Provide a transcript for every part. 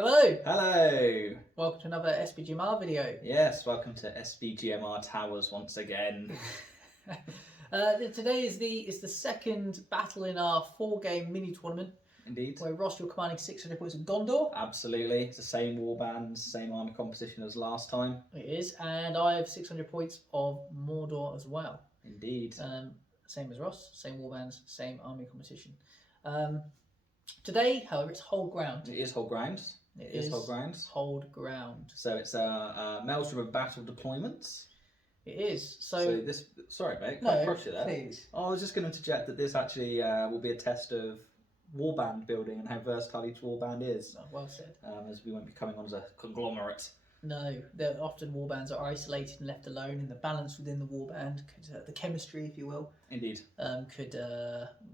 Hello, Hello. welcome to another SBGMR video. Yes, welcome to SBGMR Towers once again. Today is the second battle in our 4-game mini tournament. Indeed. Where Ross, you're commanding 600 points of Gondor. Absolutely. It's the same warbands, same army composition as last time. It is, and I have 600 points of Mordor as well. Indeed. Same as Ross, same warbands, same army composition. Today, however, it's hold ground. It is hold ground. It is hold ground. Hold ground. So it's a Maelstrom of battle deployments. It is. So this. Sorry, mate. No, Cross you there. please. I was just going to interject that this actually will be a test of warband building and how versatile each warband is. Oh, well said. As we won't be coming on as a conglomerate. No, often warbands are isolated and left alone, and the balance within the warband, the chemistry, if you will, Indeed, could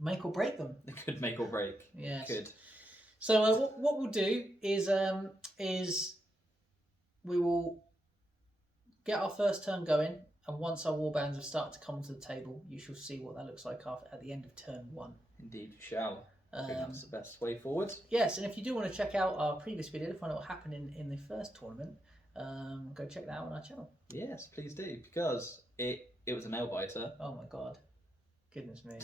make or break them. It could make or break. Yes. Could. So what we'll do is we will get our first turn going, and once our warbands have started to come to the table, you shall see what that looks like at the end of turn 1. Indeed, you shall. I think that's the best way forward. Yes, and if you do want to check out our previous video to find out what happened in the first tournament, go check that out on our channel. Yes, please do, because it was a nail biter. Oh my god. Goodness me.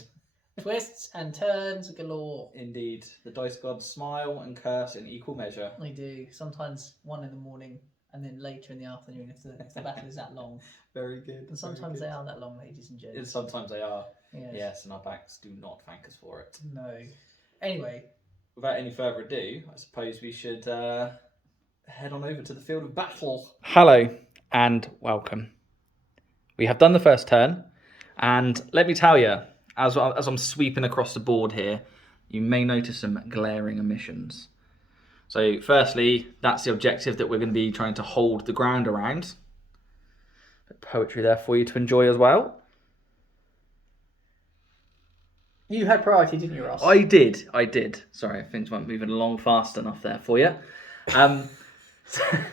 Twists and turns galore. Indeed. The dice gods smile and curse in equal measure. They do. Sometimes 1 in the morning and then later in the afternoon if the battle is that long. Very good. And sometimes they are that long, ladies and gents. And sometimes they are. Yes, and our backs do not thank us for it. No. Anyway. Without any further ado, I suppose we should head on over to the field of battle. Hello and welcome. We have done the first turn, and let me tell you, as I'm sweeping across the board here, you may notice some glaring omissions. So firstly, that's the objective that we're going to be trying to hold the ground around. Bit of poetry there for you to enjoy as well. You had priority, didn't you, Ross? I did. Sorry, things weren't moving along fast enough there for you.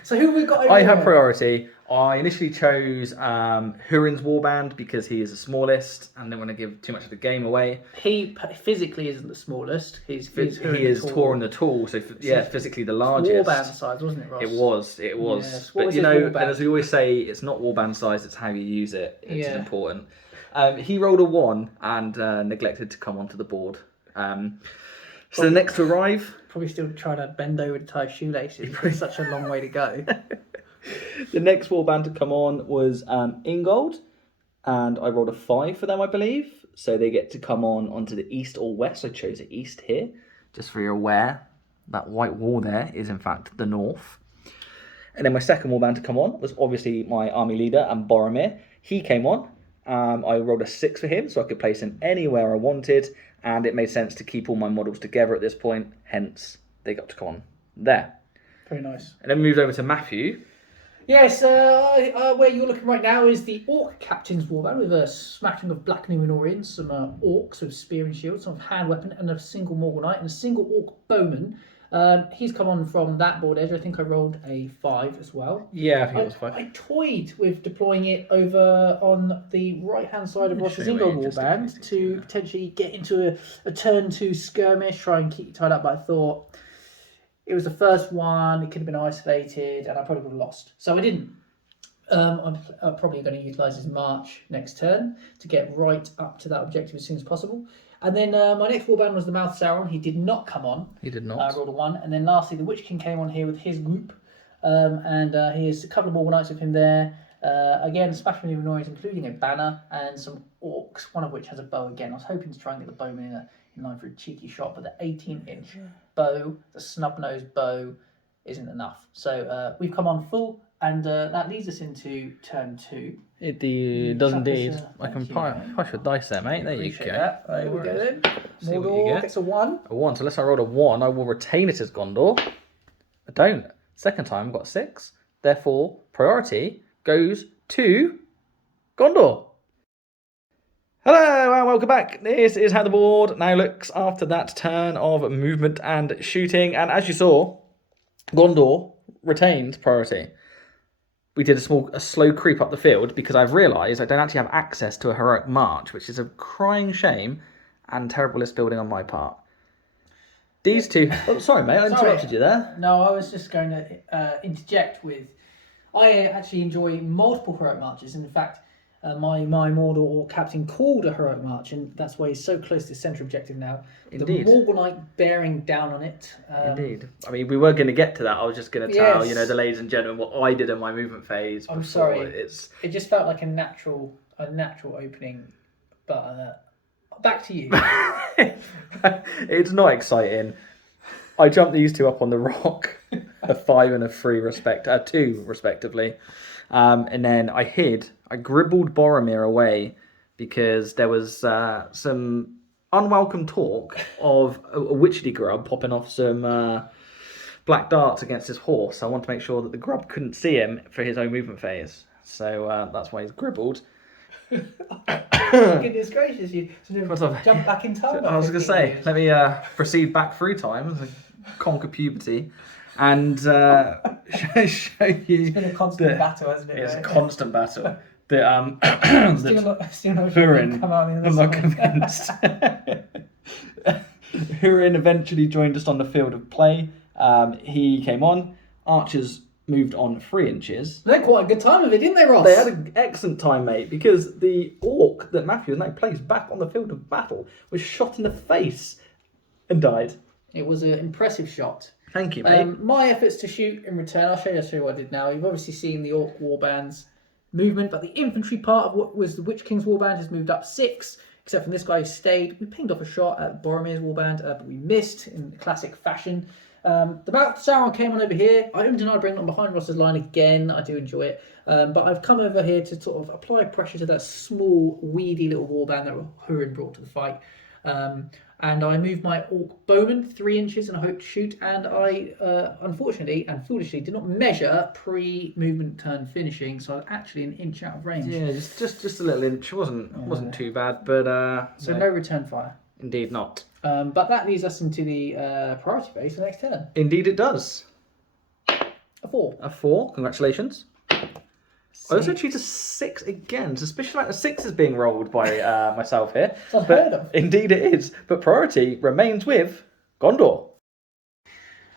So who have we got over I here? have priority. I initially chose Hurin's warband because he is the smallest and didn't want to give too much of the game away. He physically isn't the smallest. He is tall and the tall, so physically the largest. Warband size, wasn't it, Ross? It was. Yes. But you know, and as we always say, it's not warband size; it's how you use it. It's important. He rolled a 1 and neglected to come onto the board. So the next to arrive, probably still trying to bend over to tie shoelaces. It's such a long way to go. The next warband to come on was Ingold, and I rolled a 5 for them, I believe. So they get to come onto the east or west. I chose the east here, just so you're aware. That white wall there is in fact the north. And then my second warband to come on was obviously my army leader, and Boromir. He came on. I rolled a 6 for him, so I could place him anywhere I wanted, and it made sense to keep all my models together at this point, hence they got to come on there. Very nice. And then we moved over to Matthew. Yes, where you're looking right now is the Orc Captain's Warband with a smattering of Black Numenorians, some Orcs with spear and shield, some hand weapon, and a single Morgul Knight, and a single Orc Bowman. He's come on from that board edge. I think I rolled a 5 as well. Yeah, I think it was 5. I toyed with deploying it over on the right-hand side of Ross's Ingold Warband to potentially get into a turn 2 skirmish, try and keep you tied up, but I thought it was the first one, it could have been isolated, and I probably would have lost. So I didn't. I'm probably going to utilise his march next turn to get right up to that objective as soon as possible. And then my next warband was the Mouth Sauron. He did not come on. He did not. I rolled a 1. And then lastly, the Witch King came on here with his group. And he has a couple of Morgul Knights with him there. Again, smashing the noise, including a banner and some Orcs, one of which has a bow again. I was hoping to try and get the bowman in line for a cheeky shot, but the 18-inch bow, the snub-nosed bow, isn't enough. So we've come on full, and that leads us into turn 2. It does indeed. I can push your dice there, mate. There you go. That. There we go then. See what you Mordor get. gets a 1. A 1. So unless I rolled a 1, I will retain it as Gondor. I don't. Second time, I've got 6. Therefore, priority goes to Gondor. Hello and welcome back. This is how the board now looks after that turn of movement and shooting. And as you saw, Gondor retained priority. We did a slow creep up the field because I've realised I don't actually have access to a heroic march, which is a crying shame and terrible list building on my part. These two. Oh, sorry, mate. I interrupted you there. No, I was just going to interject with. I actually enjoy multiple heroic marches. In fact, my Mordor captain called a heroic march, and that's why he's so close to the centre objective now. Indeed. The Morgulite bearing down on it. Indeed. I mean, we were going to get to that. I was just going to tell Yes. the ladies and gentlemen what I did in my movement phase. I'm before. sorry. It's It just felt like a natural opening. But back to you. it's not exciting. I jumped these two up on the rock, a 5 and a 3 2 respectively, and then I gribbled Boromir away because there was some unwelcome talk of a witchetty grub popping off some black darts against his horse. I wanted to make sure that the grub couldn't see him for his own movement phase, so that's why he's gribbled. Goodness gracious, you sort of jump back in time. I was going to say, let me proceed back through time, conquer puberty, and show you. It's been a constant battle, hasn't it? It's a mate? constant battle. That Still not Hurin, come out I'm not convinced. Hurin eventually joined us on the field of play. He came on. Archers moved on 3 inches. They had quite a good time of it, didn't they, Ross? They had an excellent time, mate, because the orc that Matthew has now placed back on the field of battle was shot in the face and died. It was an impressive shot. Thank you, mate. My efforts to shoot in return, I'll show you what I did now. You've obviously seen the Orc Warband's movement, but the infantry part of what was the Witch King's Warband has moved up 6, except from this guy who stayed. We pinged off a shot at Boromir's Warband, but we missed in classic fashion. The bout Sauron came on over here. I don't deny bringing it on behind Ross's line again. I do enjoy it. But I've come over here to sort of apply pressure to that small, weedy little warband that Hurin brought to the fight. And I moved my Orc Bowman 3 inches and I hoped to shoot. And I, unfortunately and foolishly, did not measure pre-movement turn finishing. So I was actually an inch out of range. Yeah, just a little inch. Wasn't too bad, but so no return fire. Indeed not. But that leads us into the priority phase for the next turn. Indeed it does. A 4. A 4. Congratulations. I also 6. choose a 6 again. Suspicious amount of 6 is being rolled by myself here. It's unheard of. Indeed it is. But priority remains with Gondor.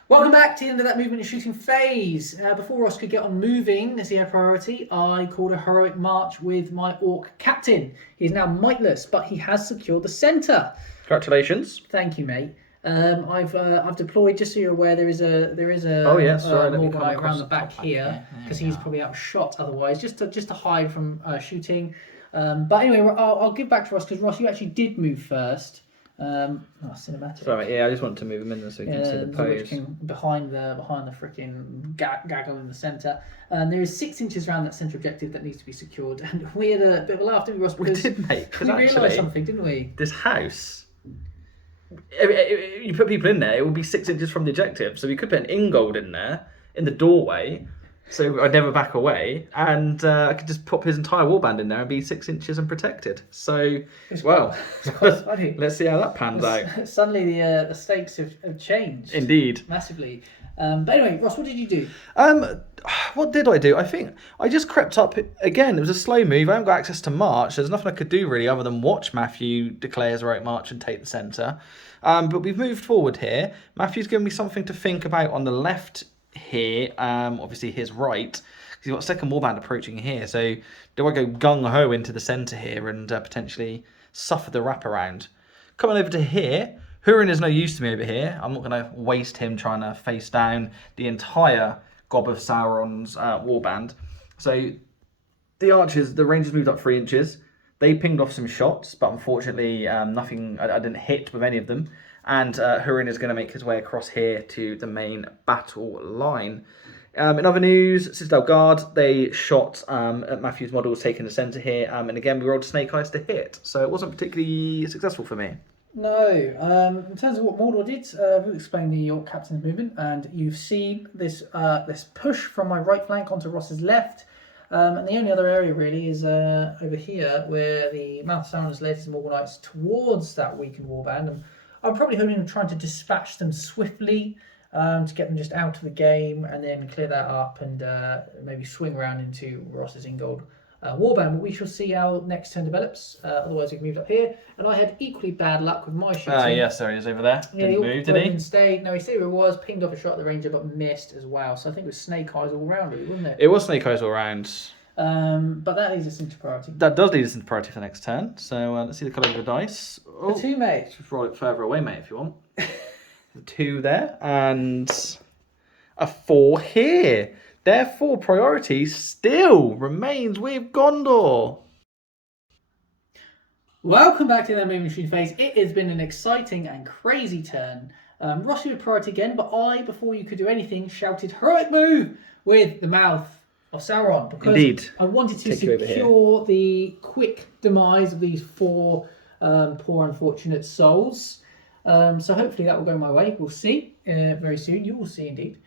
Welcome back to the end of that movement and shooting phase. Before Ross could get on moving as he had priority, I called a heroic march with my Orc captain. He's now mightless, but he has secured the centre. Congratulations. Thank you, mate. I've deployed, just so you're aware, there is a Oh, yes, sorry, let me come Morgulite across around the the back top here back because here. he's probably outshot otherwise, just to hide from shooting. But anyway, I'll give back to Ross because Ross, you actually did move first. Cinematic. Sorry, mate, yeah, I just wanted to move him in there so you can see the Witch pose. King behind the freaking gaggle in the centre. There is 6 inches around that centre objective that needs to be secured, and we had a bit of a laugh, didn't we, Ross? We Because did, mate. Because we realised actually, something, didn't we? this house, if you put people in there, it would be 6 inches from the objective. So we could put an Ingold in there, in the doorway, so I'd never back away, and I could just pop his entire warband in there and be 6 inches and protected. So, It's well, quite funny. let's see how that pans out. Suddenly the stakes have changed. Indeed. Massively. But anyway, Ross, what did you do? What did I do? I think I just crept up again. It was a slow move. I haven't got access to march. There's nothing I could do really other than watch Matthew declare his right march and take the centre. But we've moved forward here. Matthew's given me something to think about on the left here. Obviously his right. He's got a second warband approaching here. So do I go gung-ho into the centre here and potentially suffer the wraparound? Coming over to here. Hurin is no use to me over here. I'm not going to waste him trying to face down the entire Gob of Sauron's warband. So the archers, the rangers moved up 3 inches. They pinged off some shots, but unfortunately nothing. I didn't hit with any of them. And Hurin is going to make his way across here to the main battle line. In other news, Citadel Guard, they shot at Matthew's models taking the centre here. And again, we rolled Snake Eyes to hit. So it wasn't particularly successful for me. No. In terms of what Mordor did, we'll explain the York captain's movement, and you've seen this this push from my right flank onto Ross's left. And the only other area really is over here, where the Mouth of Sauron has led his Morgulites towards that weakened warband. And I'm probably hoping of trying to dispatch them swiftly to get them just out of the game, and then clear that up and maybe swing around into Ross's Ingold warband, but we shall see how next turn develops. Otherwise, we've moved up here. And I had equally bad luck with my shooting. Yes, there he is over there. Yeah, Didn't move, did he? Stayed. No, he stayed where he was, pinged off a shot at the ranger, but missed as well. So I think it was snake eyes all round, really, wasn't it? It was snake eyes all round. But that leads us into priority. That does lead us into priority for next turn. So let's see the colour of the dice. Oh, The 2, mate. just roll it further away, mate, if you want. The 2 there, and a 4 here. Therefore, priority still remains with Gondor. Welcome back to the Moving Machine phase. It has been an exciting and crazy turn. Rossi with priority again, but I, before you could do anything, shouted heroic move with the mouth of Sauron, because Indeed. I wanted to Take you over secure the quick demise of these 4 poor unfortunate souls. So hopefully that will go my way. We'll see very soon. You will see indeed.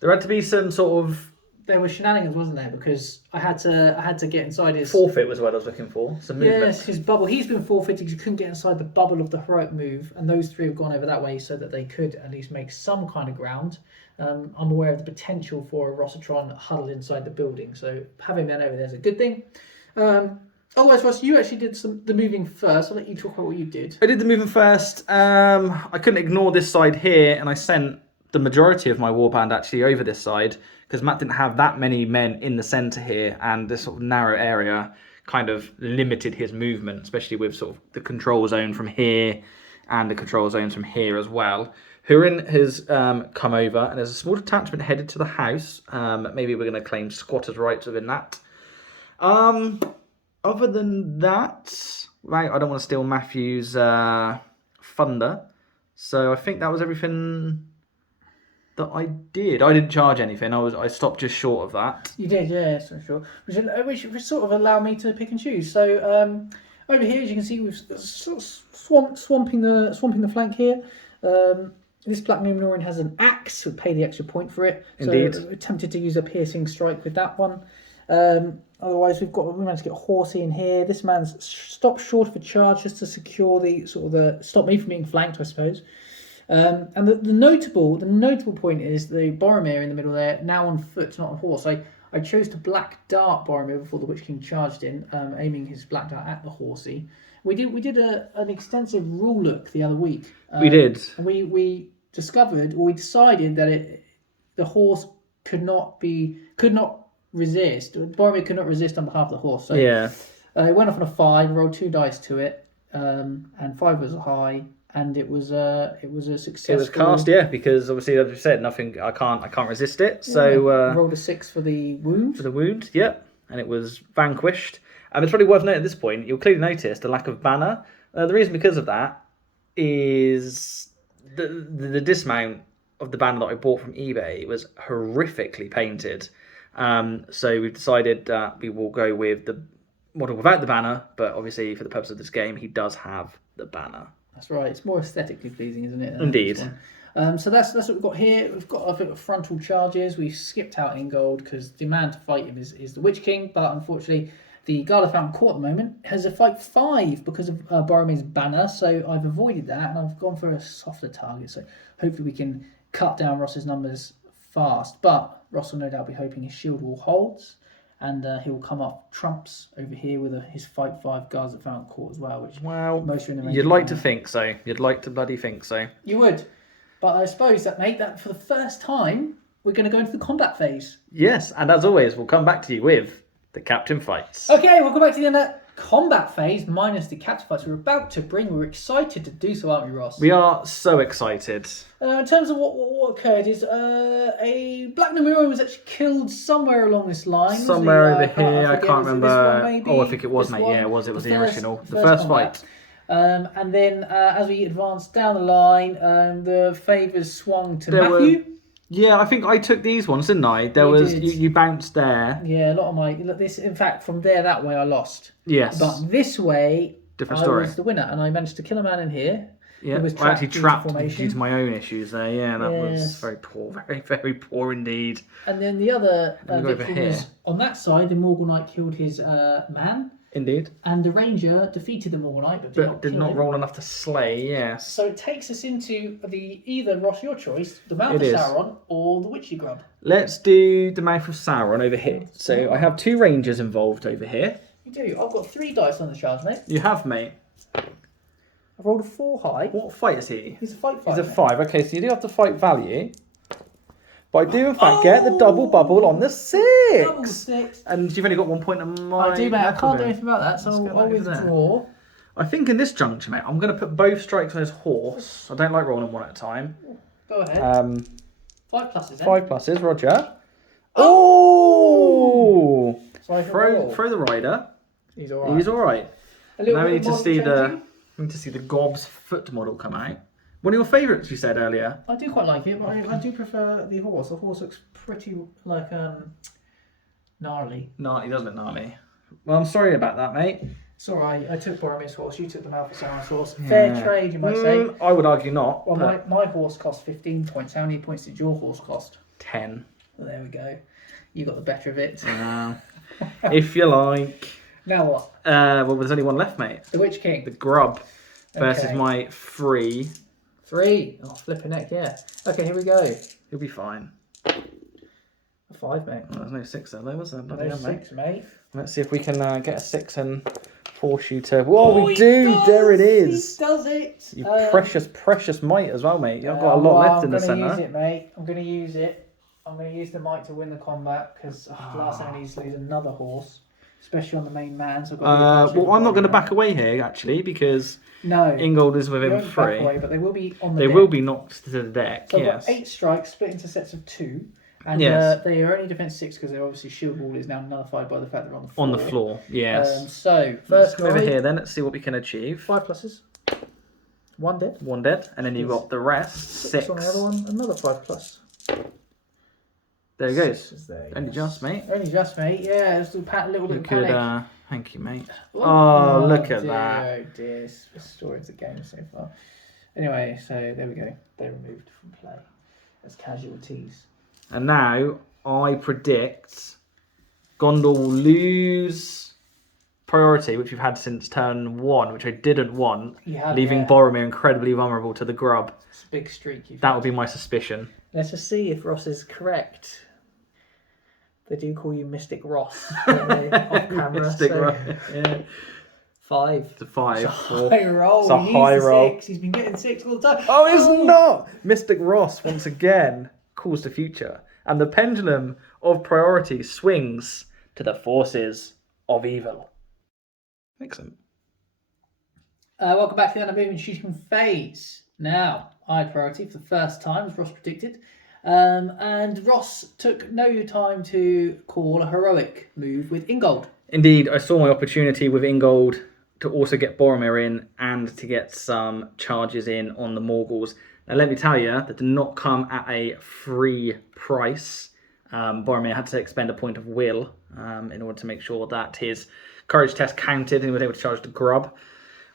There had to be some sort of There were shenanigans, wasn't there? Because I had to get inside his forfeit was what I was looking for. Some movement. Yes, his bubble. He's been forfeited because he couldn't get inside the bubble of the heroic move, and those 3 have gone over that way so that they could at least make some kind of ground. I'm aware of the potential for a Rossitron huddled inside the building, so having that over there is a good thing. Otherwise, Ross, you actually did the moving first. I'll let you talk about what you did. I did the movement first. I couldn't ignore this side here, and I sent the majority of my warband actually over this side because Matt didn't have that many men in the centre here, and this sort of narrow area kind of limited his movement, especially with sort of the control zone from here and the control zones from here as well. Hurin has come over, and there's a small detachment headed to the house. Maybe we're going to claim squatters' rights within that. Other than that, right, I don't want to steal Matthew's thunder. So I think that was everything that I did. I didn't charge anything. I stopped just short of that. You did, yeah, so sure. Which sort of allowed me to pick and choose. So over here, as you can see, we've sort of swamping the flank here. This Black Numenorean has an axe. We'll pay the extra point for it. Indeed. So attempted to use a piercing strike with that one. Otherwise, we managed to get Horsey in here. This man's stopped short of a charge just to secure stop me from being flanked, I suppose. And the notable point is the Boromir in the middle there, now on foot, not on horse. I chose to black dart Boromir before the Witch King charged in, aiming his black dart at the Horsey. We did an extensive rule look the other week. We did. And we decided that the horse could not resist. Boromir could not resist on behalf of the horse. So yeah. It went off on a 5, rolled 2 dice to it, and 5 was high, and it was a successful. It was cast, yeah, because obviously, as we said, nothing. I can't resist it. So rolled a 6 for the wound. For the wound, yep, and it was vanquished. And it's probably worth noting at this point, you'll clearly notice the lack of banner. The reason because of that is the dismount of the banner that I bought from eBay was horrifically painted. So we've decided that we will go with the model without the banner, but obviously for the purpose of this game, he does have the banner. That's right. It's more aesthetically pleasing, isn't it? Indeed. So that's what we've got here. We've got a bit of frontal charges. We've skipped out Ingold because the man to fight him is the Witch King, but unfortunately the Gala Fountain Court at the moment has a fight 5 because of Boromir's banner, so I've avoided that and I've gone for a softer target, so hopefully we can cut down Ross's numbers fast. But Ross will no doubt be hoping his shield wall holds, and he will come up trumps over here with his fight 5 guards at Fountain Court as well, which most are in the range. You'd like to think so. You'd like to bloody think so. You would. But I suppose that for the first time, we're going to go into the combat phase. Yes, and as always, we'll come back to you with the Captain Fights. Okay, we'll go back to the end of that combat phase minus the Captain Fights we're about to bring. We're excited to do so, aren't we, Ross? We are so excited. In terms of what occurred is a Black Numenorean was actually killed somewhere along this line. Somewhere over here, I can't remember. I think it was, mate. Yeah, it was. It was the original. The first first fight. And then as we advanced down the line, the favours swung to Matthew. Yeah, I think I took these ones, didn't I? You bounced there. Yeah, a lot of in fact, from there that way I lost. Yes. But this way, different story. I was the winner, and I managed to kill a man in here. Yeah, I actually trapped due to my own issues there. Yeah, that was very poor, very, very poor indeed. And then the other victory was on that side. The Morgul Knight killed his man. Indeed. And the ranger defeated them all night, but Did not roll enough to slay, yes. So it takes us into either, Ross, your choice, the Mouth It of is. Sauron or the Witchy Grub. Let's do the Mouth of Sauron over here. So I have 2 rangers involved over here. You do. I've got 3 dice on the charge, mate. You have, mate. I've rolled a 4 high. What fight is he? He's a fight. He's a 5. Okay, so you do have to fight value. But I do, in fact, get the double bubble on the 6. Double 6. And you've only got 1 point of my... I do, mate. I can't do anything about that, so I'll withdraw. I think in this juncture, mate, I'm going to put both strikes on his horse. I don't like rolling one at a time. Go ahead. 5 pluses, then. 5 pluses, Roger. Oh! So Throw the rider. He's alright. He's alright. Now we need to see the Gob's foot model come out. One of your favourites, you said earlier. I do quite like it, but I do prefer the horse. The horse looks pretty like gnarly. No, he does look gnarly. Well, I'm sorry about that, mate. It's alright. I took Boromir's horse. You took the Mouth of Sauron's horse. Fair trade, you might say. I would argue not. Well, my horse cost 15 points. How many points did your horse cost? 10. Well, there we go. You got the better of it. If you like. Now what? Well, there's only one left, mate. The Witch King. The Grub versus Okay. my 3. 3. Oh, flipping heck, yeah. Okay, here we go. He'll be fine. A 5, mate. Well, there's no 6 there, though, was there? Bloody No hell, mate. 6, mate. Let's see if we can get a 6 and force you to... Whoa, we do! Does, There it is! He does it! You precious might as well, mate. You've got a lot left in the centre. I'm going to use it, mate. I'm going to use it. I'm going to use the might to win the combat because last time I need to lose another horse, especially on the main man. So I've got well, I'm not going to back away here, actually, because Ingold is you within won't 3. back away, but they will be on the They deck. will be knocked to the deck, So I've yes. got 8 strikes split into sets of 2. And Yes. they are only defense 6 because they're obviously shield wall is now nullified by the fact they're on the floor. On the floor, yes. So Let's first come over here then, let's see what we can achieve. 5 pluses. 1 dead. 1 dead, and then you've got the rest, 6. On the other one, another 5 plus. There it goes. There, Only just, mate. Only just, mate. Yeah, it's a little bit You of could, panic. thank you, mate. Ooh. Oh, look at dear, that. Oh dear, it's the story of the game so far. Anyway, so there we go. They're removed from play as casualties. And now, I predict Gondor will lose priority, which we've had since turn 1, which I didn't want, leaving Boromir incredibly vulnerable to the Grub. It's a big streak. That would be my suspicion. Let's just see if Ross is correct. They do call you Mystic Ross off camera. Mystic Ross, yeah. 5. It's a 5. It's a high roll. It's a high roll. 6. He's been getting 6 all the time. Oh, it's not! Mystic Ross, once again, calls the future. And the pendulum of priority swings to the forces of evil. Excellent. Welcome back to the movement shooting phase. Now, I had priority for the first time, as Ross predicted. And Ross took no time to call a heroic move with Ingold. Indeed, I saw my opportunity with Ingold to also get Boromir in and to get some charges in on the Morgals. Now, let me tell you, that did not come at a free price. Boromir had to expend a point of will in order to make sure that his courage test counted and he was able to charge the Grub.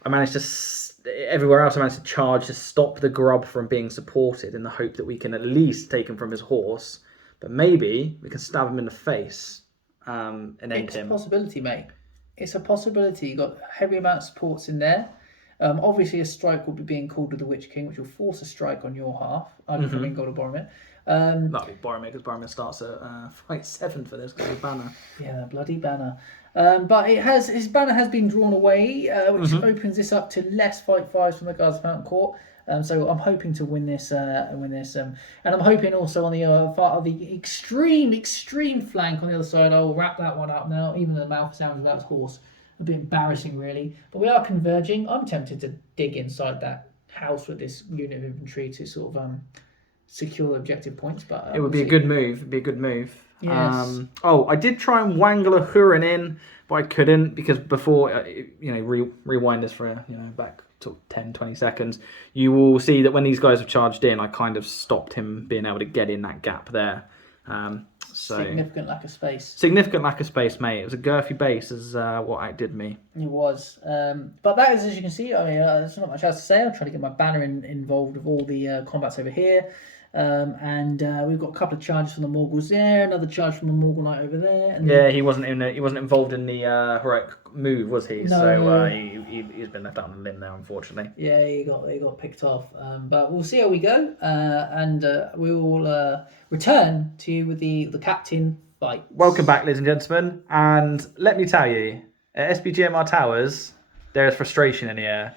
I managed to, everywhere else I managed to charge to stop the Grub from being supported in the hope that we can at least take him from his horse. But maybe we can stab him in the face and end him. It's a possibility, mate. It's a possibility. You've got a heavy amount of supports in there. Obviously, a strike will be being called with the Witch King, which will force a strike on your half. Either from Ingold or Boromir. That'll be Boromir, because Boromir starts at fight 7 for this, because of the banner. Yeah, that bloody banner. But his banner has been drawn away, which opens this up to less fight 5s from the Guards of Mountain Court. So I'm hoping to win this, and I'm hoping also on the part of the extreme flank on the other side. I'll wrap that one up now. Even the mouth sounds about his horse, a bit embarrassing really. But we are converging. I'm tempted to dig inside that house with this unit of infantry to sort of secure the objective points. But it would be a good move. It'd be a good move. Yes. I did try and wangle a Huron in, but I couldn't because before, rewind this for back to 10-20 seconds. You will see that when these guys have charged in, I kind of stopped him being able to get in that gap there. So Significant lack of space. significant lack of space, mate. It was a girthy base, is what outdid me. It was. But that is, as you can see, I mean, there's not much else to say. I'm trying to get my banner involved with all the combats over here. And we've got a couple of charges from the Morgals there, another charge from the Morgul Knight over there. And Yeah, he wasn't involved in the heroic move, was he? No. So he's been left out on a limb now, unfortunately. Yeah, he got picked off. But we'll see how we go, and we will return to you with the captain fight. Welcome back, ladies and gentlemen. And let me tell you, at SBGMR Towers, there is frustration in the air.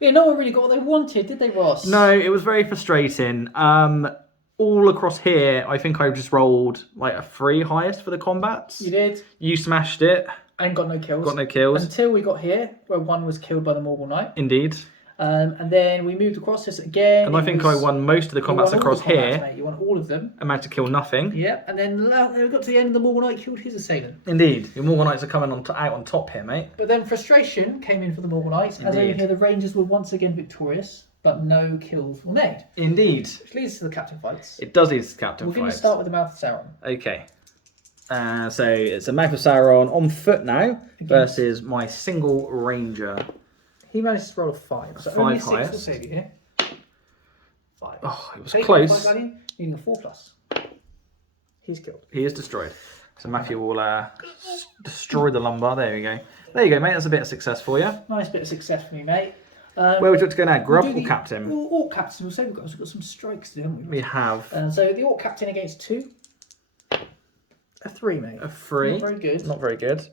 Yeah, no one really got what they wanted, did they, Ross? No, it was very frustrating. All across here, I think I just rolled like a 3 highest for the combats. You did. You smashed it. And got no kills. Got no kills. Until we got here, where one was killed by the Morgul Knight. Indeed. And then we moved across this again. And I think I won most of the combats across here. Mate. You won all of them. I managed to kill nothing. Yep. And then we got to the end, the Morgul Knight killed his assailant. Indeed. Your Morgul Knights are coming out on top here, mate. But then frustration came in for the Morgul Knights. As over here, the Rangers were once again victorious, but no kills were made. Indeed. Which leads to the captain fights. It does lead to the captain We're going to fights. start with the Mouth of Sauron. Okay. So it's a Mouth of Sauron on foot now versus my single ranger. He managed to roll a 5. So 5 only a 6 highest. will save you here. 5. Oh, it was Take close. 5 value, needing a 4+. He's killed. He is destroyed. So Matthew will destroy the lumbar. There we go. There you go, mate. That's a bit of success for you. Nice bit of success for me, mate. Where would you like to go now? Grub We'll do or the captain? Orc captain. We'll say we've got some strikes to do, haven't we? We have So the Orc captain against 2. A 3, mate. a 3. Not very good. Not very good.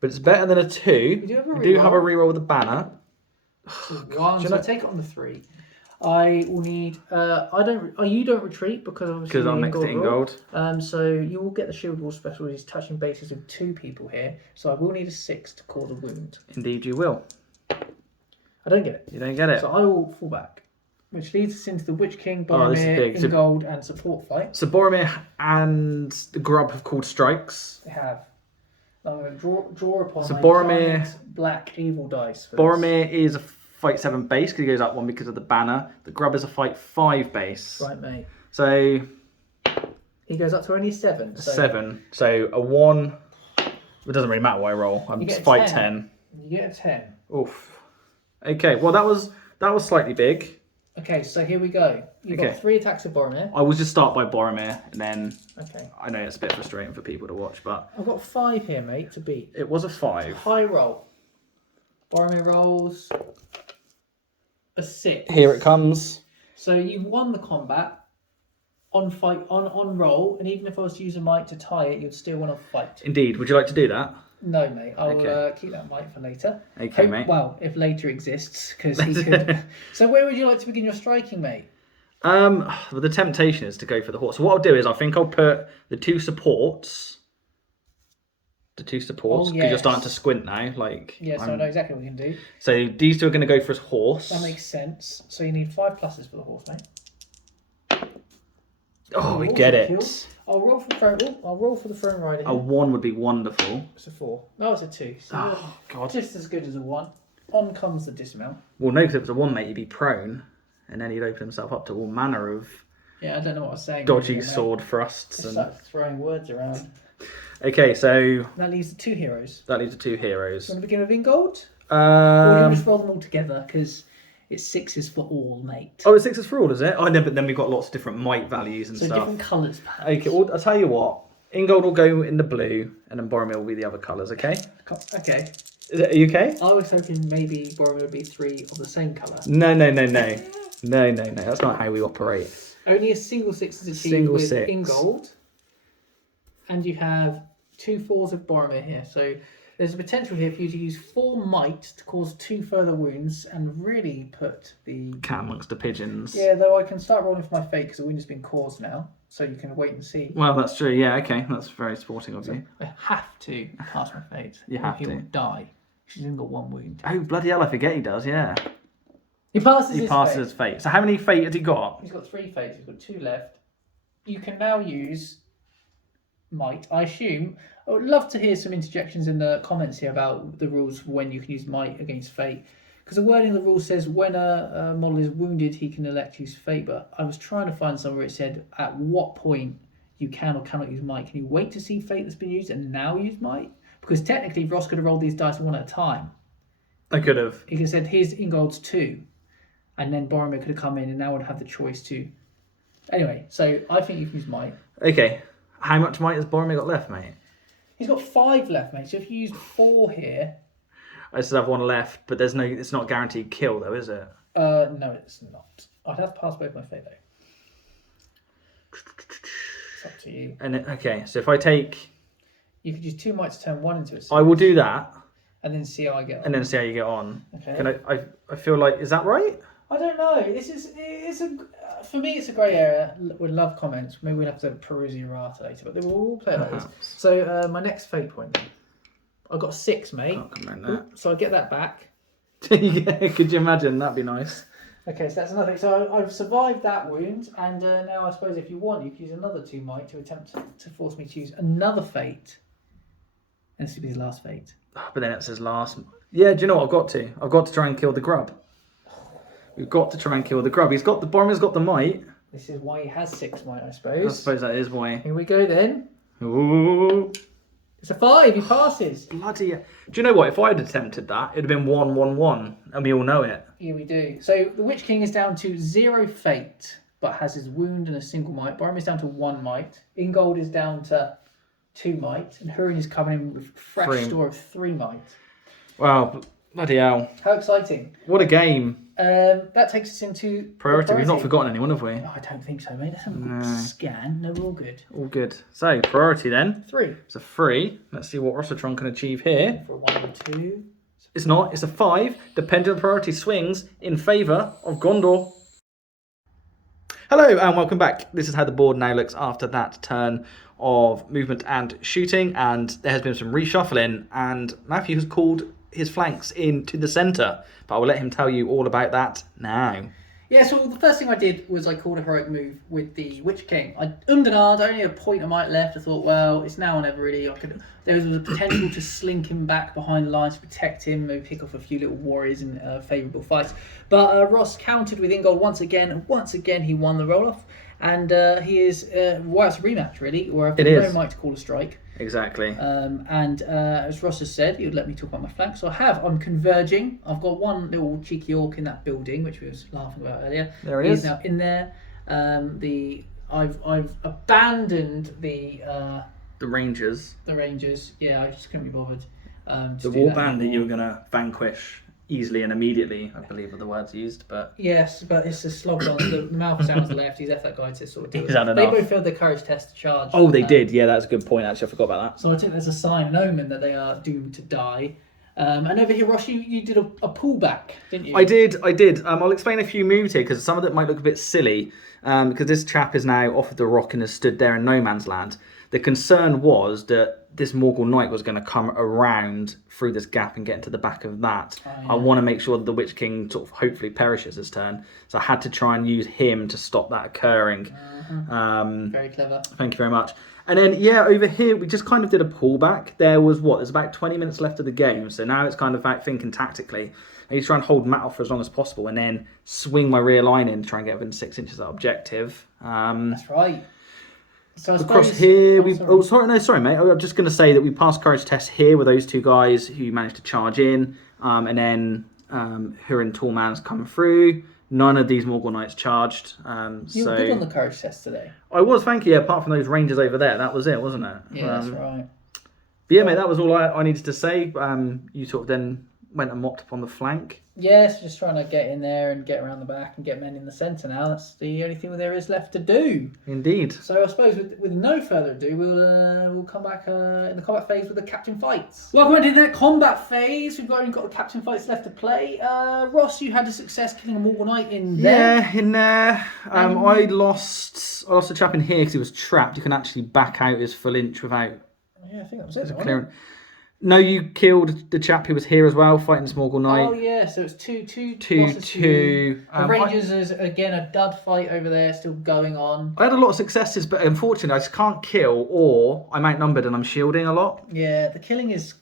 But it's better than a 2. We do have a We do have a reroll. reroll with a banner. So 1, you so know- take it on the 3. I will need. You don't retreat because obviously Because I'm you're next to Gondor. Ingold. So you will get the shield wall special. He's touching bases with 2 people here. So I will need a 6 to cause a wound. Indeed, you will. I don't get it. You don't get it. So I will fall back, which leads us into the Witch King, Oh, this is Boromir, big. So- Ingold, and support fight. So Boromir and the Grub have called strikes. They have. I'm going to draw upon So my Boromir- giant black evil dice. For Boromir is a fight 7 base because he goes up 1 because of the banner. The Grub is a fight 5 base. this. Right, mate. So He goes up to only 7. a So 7. So a 1. It doesn't really matter what I roll. I'm You get a fight 10. 10. You get a 10. Oof. Okay, well that was slightly big. Okay, so here we go. You've got Okay. 3 attacks of Boromir. I will just start by Boromir and then Okay. I know it's a bit frustrating for people to watch, but I've got 5 here, mate, to beat. it was a 5. High roll. Boromir rolls a 6. Here it comes. So you've won the combat on roll, and even if I was to use a might to tie it, you'd still want to fight. Indeed. Would you like to do that? No, mate. I will Okay. keep that might for later. Okay, mate. Well, if later exists, because he could. So where would you like to begin your striking, mate? Well, the temptation is to go for the horse. So what I'll do is I think I'll put the 2 supports. The 2 supports, because you're starting to yes. squint now. Like, Yes, I know exactly what you can do. So these 2 are going to go for his horse. That makes sense. So you need 5 pluses for the horse, mate. Oh, we Horse get is it. killed. I'll roll for the throne. I'll roll for the throne rider. A Here. 1 would be wonderful. It's a 4. No, it's a 2. So Oh, God. just as good as a 1. On comes the dismount. Well, no, because if it was a 1, mate, he'd be prone. And then he'd open himself up to all manner of Yeah, I don't know what I was saying. dodgy here, mate. sword thrusts. Just And... start throwing words around. Okay, so That leaves the 2 heroes. that leaves the 2 heroes. Do you want to begin with Ingold? Or do you Um, just roll them all together? Because it's 6s for all, mate. oh, it's 6 for all, is it? Oh, no, but then we've got lots of different might values and So stuff. different colours, perhaps. Okay, well, I'll tell you what. Ingold will go in the blue, and then Boromir will be the other colours, okay? Okay. Are you okay? I was hoping maybe Boromir would be 3 of the same colour. No. No. That's not how we operate. Only a single 6 is achieved Single with 6. Ingold. And you have 2 4s of Boromir here. So there's a potential here for you to use 4 might to cause 2 further wounds and really put the... Cat amongst the pigeons. Yeah, though I can start rolling for my fate because the wound has been caused now. So you can wait and see. Well, that's true. Yeah, okay. That's very sporting of you. I have to cast my fate. You or have he to. will die. She's only got 1 wound. Oh, bloody hell, I forget he does, yeah. He passes He his passes fate. his fate. So how many fate has he got? He's got 3 fates. He's got 2 left. You can now use might. I assume. I would love to hear some interjections in the comments here about the rules for when you can use might against fate. Because the wording of the rule says when a model is wounded, he can elect use fate. But I was trying to find somewhere it said at what point you can or cannot use might. Can you wait to see fate that's been used and now use might? Because technically, Ross could have rolled these dice one at a time. I could have. He could have said, here's Ingold's 2. And then Boromir could have come in and now would have the choice to... Anyway, so I think you can use might. Okay. How much might has Boromir got left, mate? He's got 5 left, mate. So if you use 4 here... I still have 1 left, but there's no. It's not guaranteed kill, though, is it? No, it's not. I'd have to pass both my fate, though. It's up to you. Okay, so if I take... You could use 2 might to turn 1 into a 6. I will do that. And then see how I get on. And then see how you get on. Okay. Can I feel like... Is that right? I don't know. For me, it's a grey area. Would love comments. Maybe we'll have to peruse your errata later, but we'll play like this. So my next fate point. I got 6, mate. Can't comment that. So I get that back. Yeah, could you imagine? That'd be nice. Okay, so that's another thing. So I've survived that wound, and now I suppose if you want, you can use another 2 might to attempt to force me to use another fate. And this will be his last fate. But then it says last. Yeah, do you know what I've got to? I've got to try and kill the grub. We've got to try and kill the grub. Boromir's got the might. This is why he has 6 might, I I suppose. suppose that is why. Here we go then. Ooh. It's a 5, he passes. Bloody. Do you know what? If I had attempted that, it'd have been 1-1-1, and we all know it. Here we do. So the Witch King is down to 0 fate, but has his wound and a single might. Boromir's down to 1 might. Ingold is down to 2 might, and Húrin is coming in with a fresh store of 3 might. Wow, bloody hell. How exciting. What a game. That takes us into Priority. We've not forgotten anyone, have we? Oh, I don't think so, mate. Let's have a quick scan. No, we're all good. All good. So, priority then. 3. It's a 3. Let's see what Rossatron can achieve here. For a 1 and 2. It's not. It's a 5. Dependent priority swings in favour of Gondor. Hello and welcome back. This is how the board now looks after that turn of movement and shooting, and there has been some reshuffling, and Matthew has called his flanks into the centre, but I will let him tell you all about that now. Yeah, so the first thing I did was I called a heroic move with the Witch King. I and ahed, only a point of might left. I thought, well, it's now or never really. There was a potential to slink him back behind the lines to protect him, maybe pick off a few little warriors in favourable fights. But Ross countered with Ingold once again, and once again he won the roll-off. And he is, well, it's a rematch really, or I've got no might to call a strike. Exactly. And as Ross has said, he would let me talk about my flank. So I'm converging. I've got one little cheeky orc in that building, which we was laughing about earlier. There he is. He's now in there. I've abandoned the Rangers. The Rangers. Yeah, I just couldn't be bothered. The warband that you were going to vanquish easily and immediately, I believe are the words used, but... Yes, but it's a slog on. The mouth sounds left. He's left that guy to sort of do it. They both failed their courage test to charge. Oh, they did. Yeah, that's a good point, actually. I forgot about that. So I think there's a sign, an omen, that they are doomed to die. And over here, Ross, you did a pullback, didn't you? I did. I'll explain a few moves here, because some of it might look a bit silly, because this chap is now off of the rock and has stood there in no man's land. The concern was that this Morgul Knight was going to come around through this gap and get into the back of that. Oh, yeah. I want to make sure that the Witch King sort of hopefully perishes his turn. So I had to try and use him to stop that occurring. Very clever. Thank you very much. And then, yeah, over here, we just kind of did a pullback. There's about 20 minutes left of the game. So now it's kind of about thinking tactically. I need to try and hold Matt off for as long as possible and then swing my rear line in to try and get within 6 inches of that objective. That's right. So across here, sorry, mate. I'm just going to say that we passed courage test here with those two guys who managed to charge in, and then Húrin Tallman's come through. None of these Morgul Knights charged. You were good on the courage test today. I was, thank you. Apart from those Rangers over there, that was it, wasn't it? Yeah, that's right. But yeah, mate, that was all I needed to say. You sort of then went and mopped up on the flank. Yes, just trying to get in there and get around the back and get men in the centre now. That's the only thing there is left to do. Indeed. So I suppose with no further ado, we'll come back in the combat phase with the captain fights. Welcome into that combat phase. We've only got the captain fights left to play. Ross, you had a success killing a Morgul Knight in there. Yeah, in there. I lost a chap in here because he was trapped. You can actually back out his full inch without... Yeah, I think that was it. No, you killed the chap who was here as well, fighting this Morgul Knight. Oh, yeah, so it's 2-2. 2-2. The Rangers is, again, a dud fight over there, still going on. I had a lot of successes, but unfortunately, I just can't kill, or I'm outnumbered and I'm shielding a lot. Yeah, the killing is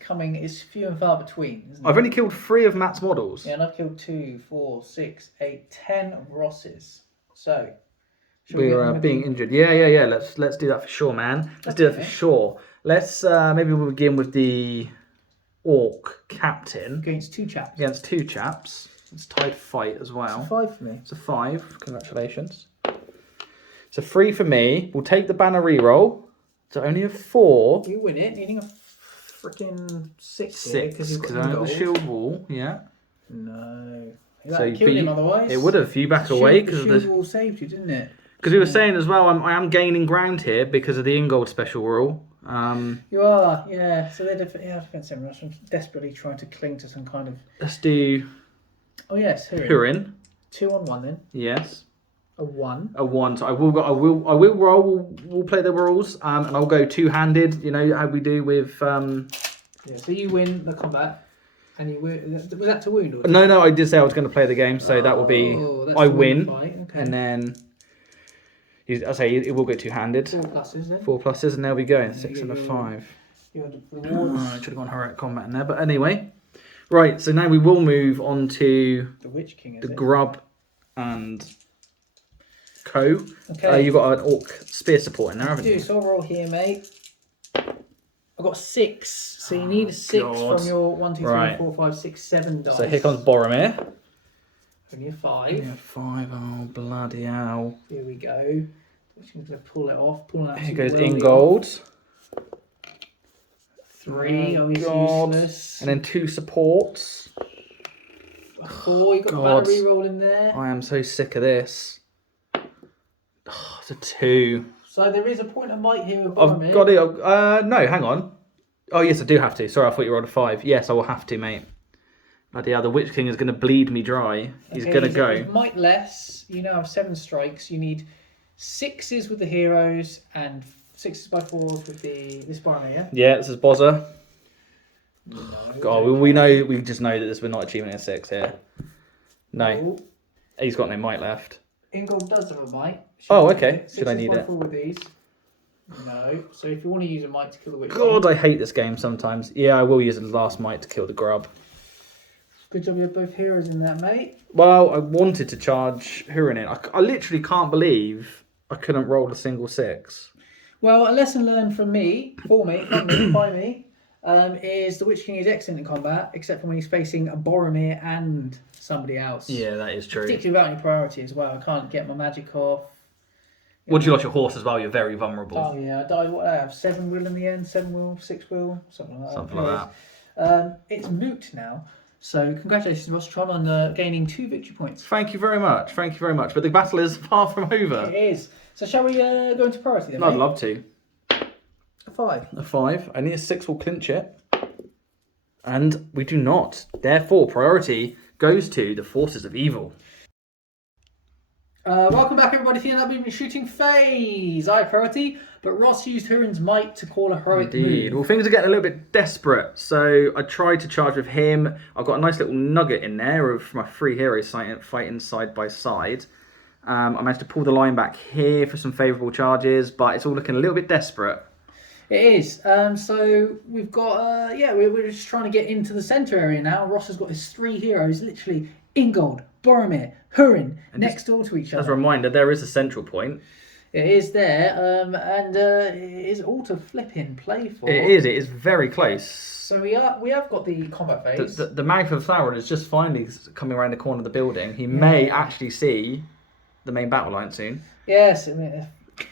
few and far between, isn't it? I've only killed 3 of Matt's models. Yeah, and I've killed 2, 4, 6, 8, 10 of Ross's. So... Should we get We're on with being the- injured. Yeah. Let's do that for sure, man. Let's do that for Okay. sure. Let's maybe we'll begin with the orc captain against two chaps. against two chaps. It's tied fight as well. It's a 5 for me. It's a 5. Congratulations. It's a 3 for me. We'll take the banner reroll. It's only a 4. You win it, needing a freaking 6 6 because you've because got I have the gold. shield wall. Yeah. No. So So you killed him beat- otherwise. It would have. You back The away shield- because of the the. shield wall saved you, didn't it? Because we were saying as well, I am gaining ground here because of the Ingold special rule. You are, yeah. So they're defensive. I'm desperately trying to cling to some kind of. Let's do Oh yes, here. Hurin. 2 on 1 then. Yes. A 1. A 1. So I will roll. We'll play the rules. And I'll go two-handed. You know how we do with. Yeah. So you win the combat, and you win. Was that to wound? Or No, I did say I was going to play the game, so that will be that's I to win, fight. Okay. and then I say it will go two-handed. 4 pluses then. 4 pluses, and there we go. 6 you and a get 5. Your rewards. I should have gone heroic combat in there, but anyway. Right, so now we will move on to The Witch King. Is the it? grub and co. Okay. You've got an orc spear support in there, haven't do you? so. I'll roll here, mate. I've got 6, so you need a 6 God. from your 1, 2, 3, Right. 4, 5, 6, 7 dice. So here comes Boromir. Only a 5. Yeah, 5. Oh, bloody hell. Here we go. Just going to pull it off. Pulling out. Here goes Ingold. 3. Oh, he's God. useless. And then 2 supports. 4. You got God. the battery roll in there. I am so sick of this. Oh, it's a 2. So there is a point of might here with I've Boromir. got it. No, hang on. Oh, yes, I do have to. Sorry, I thought you rolled a 5. Yes, I will have to, mate. Bloody hell, the Witch King is going to bleed me dry. He's going to he's go. might less. You now have 7 strikes. You need 6s with the heroes and 6s by 4s with this Boromir, yeah? Yeah, this is Bozza. No, God, we just know that we're not achieving a 6 here. No, Oh, he's got no might left. Ingold does have a might. Oh, okay. Should I 6s need by it? 4 with these. No. So if you want to use a might to kill the Witch God, King, I hate this game sometimes. Yeah, I will use the last might to kill the grub. good job you have both heroes in that, mate. Well, I wanted to charge Hurin in. I literally can't believe I couldn't roll a single 6. Well, a lesson learned from me, by me, is the Witch King is excellent in combat, except for when he's facing a Boromir and somebody else. Yeah, that is true. Particularly without any priority as well. I can't get my magic off. Once you lost your horse as well, you're very vulnerable. Oh yeah, I died. What I have 7 will in the end, 7 will, 6 will, something like that. Something like that. It's moot now. So congratulations, Rostron, on gaining 2 victory points. Thank you very much. Thank you very much. But the battle is far from over. It is. So shall we go into priority then? I'd mate? love to. A 5. A 5. Only a 6 will clinch it. And we do not. Therefore, priority goes to the forces of evil. Welcome back, everybody, to the NW shooting phase. I have priority, but Ross used Hurin's might to call a heroic Indeed. move. Well, things are getting a little bit desperate. So I tried to charge with him. I've got a nice little nugget in there of my 3 heroes fighting side by side. I managed to pull the line back here for some favourable charges, but it's all looking a little bit desperate. It is. So we've got, we're just trying to get into the centre area now. Ross has got his 3 heroes, literally Ingold, Boromir, Hurin, next door to each As a other. reminder, there is a central point. It is there, and it is all to flipping play for. It is very close. So we have got the combat phase. The mouth of Sauron is just finally coming around the corner of the building. He may actually see the main battle line soon. Yes, I mean,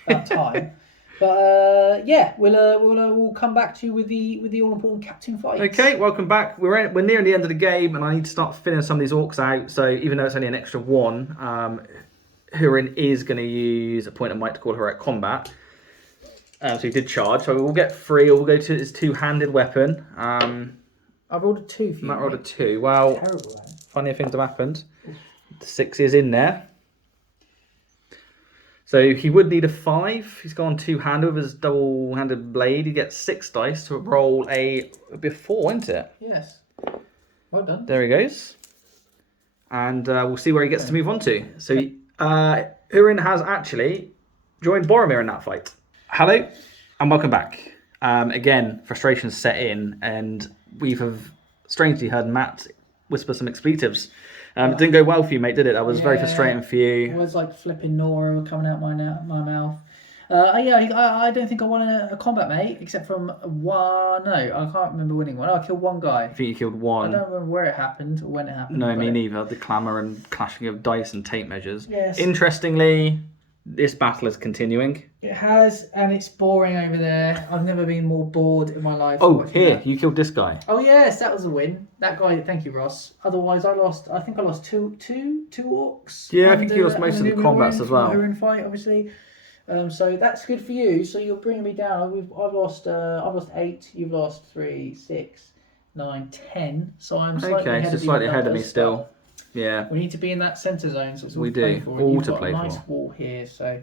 about time. But we'll come back to you with the all important captain fight. Okay, welcome back. We're nearing the end of the game, and I need to start filling some of these orcs out. So even though it's only an extra 1, Hurin is going to use a point of might to call heroic combat. So he did charge. So we'll get 3, or we'll go to his 2-handed weapon. I've rolled a 2 for you. Matt rolled a mate. 2. Well, Terrible. That. funnier things have happened. The 6 is in there. So he would need a 5. He's gone 2-handed with his double-handed blade. He gets 6 dice to roll it'd be a 4, isn't it? Yes. Well done. There he goes. And we'll see where he gets to move on to. So Hurin has actually joined Boromir in that fight. Hello, and welcome back. Again, frustrations set in, and we've strangely heard Matt whisper some expletives It didn't go well for you, mate, did it? That was very Yeah. frustrating for It you. was like flipping Nora coming out my mouth. I don't think I won a combat, mate, except from one. No, I can't remember winning one. I killed one guy. I think you killed I one. don't remember where it happened or when it happened. No, me but neither. The clamour and clashing of dice and tape measures. Yes. Interestingly, this battle is continuing. It has, and it's boring over there. I've never been more bored in my life. Oh, watching here, that. you killed this guy. Oh yes, that was a win. That guy. Thank you, Ross. Otherwise, I lost. I think I lost two orcs. Yeah, I think you lost And most of the Numenor combats win as from well. the Hurin fight, obviously. So that's good for you. So you're bringing me down. I've lost 8. You've lost 3, 6, 9, 10. So I'm slightly ahead so of you slightly with ahead of me numbers, still. Yeah. but we need to be in that centre zone. So it's all We to play do. for. All You've to got play a nice for. wall here. So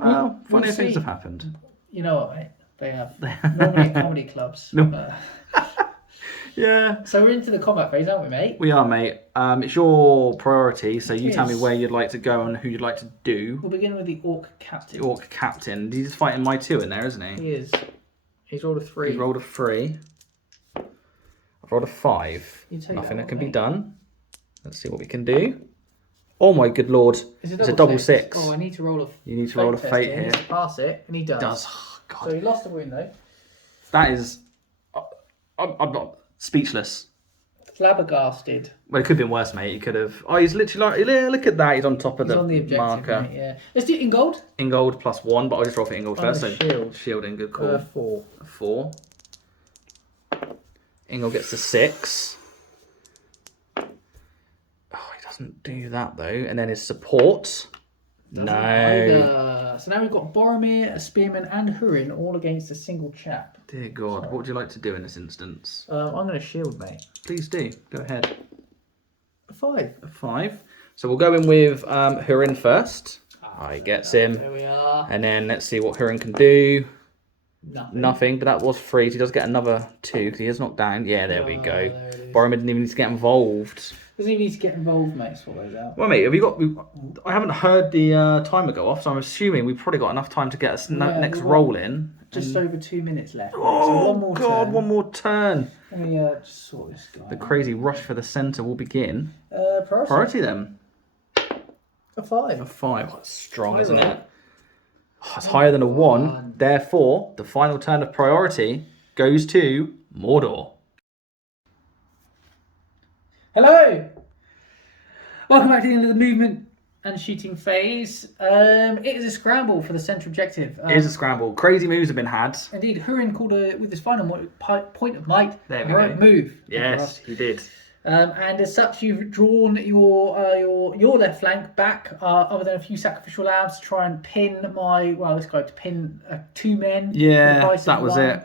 Well, we'll funny things see. have happened. You know what, mate? They have. Normally at comedy clubs. No. Yeah. So we're into the combat phase, aren't we, mate? We are, mate. It's your priority, so you tell me is. where you'd like to go and who you'd like to do. We'll begin with the orc captain. The Orc Captain. He's fighting my 2 in there, isn't he? He is. He's rolled a 3. He's rolled a 3. I've rolled a 5. You take Nothing that that can one, be mate. done. Let's see what we can do. Oh my good lord. It's a double six. Oh, I need to roll a You need to roll a test fate He here. needs to pass it, and he does. Oh, So God. he lost a win, though. That is... I'm not speechless. Flabbergasted. Well, it could have been worse, mate. He could have... Oh, he's literally like... Yeah, look at that. He's on top of He's the on the objective, marker. mate, yeah. Let's do it in gold. Ingold +1, but I'll just roll for Ingold Oh, first. shield. Shielding, good call. 4. A 4. Ingold gets a 6. Oh, he doesn't do that, though. And then his support... Doesn't No. either. So now we've got Boromir, a spearman, and Hurin all against a single chap. Dear God, what would you like to do in this instance? I'm going to shield, mate. Please do. Go ahead. A 5. A 5. So we'll go in with Hurin first. He gets him. There we are. And then let's see what Hurin can do. Nothing. But that was free. So he does get another 2 because he is knocked down. Yeah, there we go. There it is. Boromir didn't even need to get involved. Doesn't he need to get involved, mate? Sort those out. Well, mate, have you got? I haven't heard the timer go off, so I'm assuming we've probably got enough time to get us next we've got roll in. Just over 2 minutes left. Oh so one more God! turn. One more turn. Let me just sort this guy The out. crazy rush for the centre will begin. Priority. Priority then. A 5. A 5. That's strong, High isn't roll. it? Oh, it's higher than a 1. One. Therefore, the final turn of priority goes to Mordor. Hello! Welcome back to the end of the movement and shooting phase. It is a scramble for the central objective. It is a scramble. Crazy moves have been had. Indeed, Hurin called with his final point of might. There we heroic go. move. Yes, he did. And as such, you've drawn your left flank back, other than a few sacrificial lambs, to try and pin this guy to pin 2 men. for the Yeah, price of that was 1. it.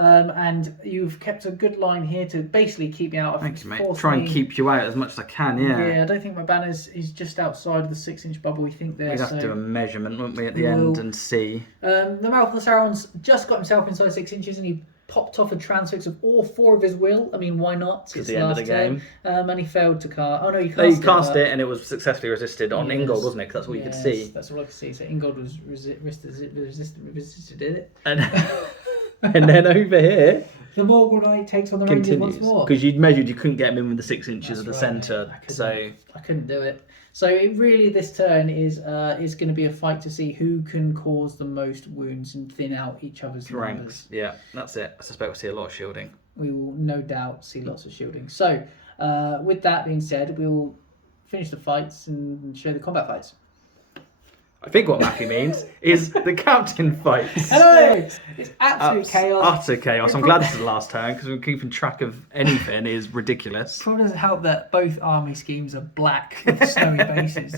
And you've kept a good line here to basically keep me out of. Thank you, mate. force Try and me- keep you out as much as I can, Yeah, I don't think my banner's is just outside of the 6-inch bubble we think there. We'd have so. to do a measurement, wouldn't we, at the We end will. and see. The mouth of the Sauron's just got himself inside 6 inches, and he popped off a transfix of all 4 of his will. I mean, why not? It's It's the end of the last turn. game. And he failed to cast. Oh no, he cast They it. cast but- it and it was successfully resisted on Yes. Ingold, wasn't it? 'Cause that's what you could Yes, see. That's all I could see. So Ingold was resisted it. And, and then over here, The Morgul Knight takes on the Rangers once continues. more. Because you'd measured you couldn't get him in with the 6 inches That's of the right, centre. mate. I couldn't. So I couldn't do it. So it really, this turn is going to be a fight to see who can cause the most wounds and thin out each other's numbers. ranks. Yeah, that's it. I suspect we'll see a lot of shielding. We will no doubt see lots of shielding. So with that being said, we'll finish the fights and show the combat fights. I think what Matthew means is the captain fights. Hello! It's absolute chaos. Utter chaos. I'm glad this is the last turn because we're keeping track of anything is ridiculous. Probably doesn't help that both army schemes are black with snowy bases.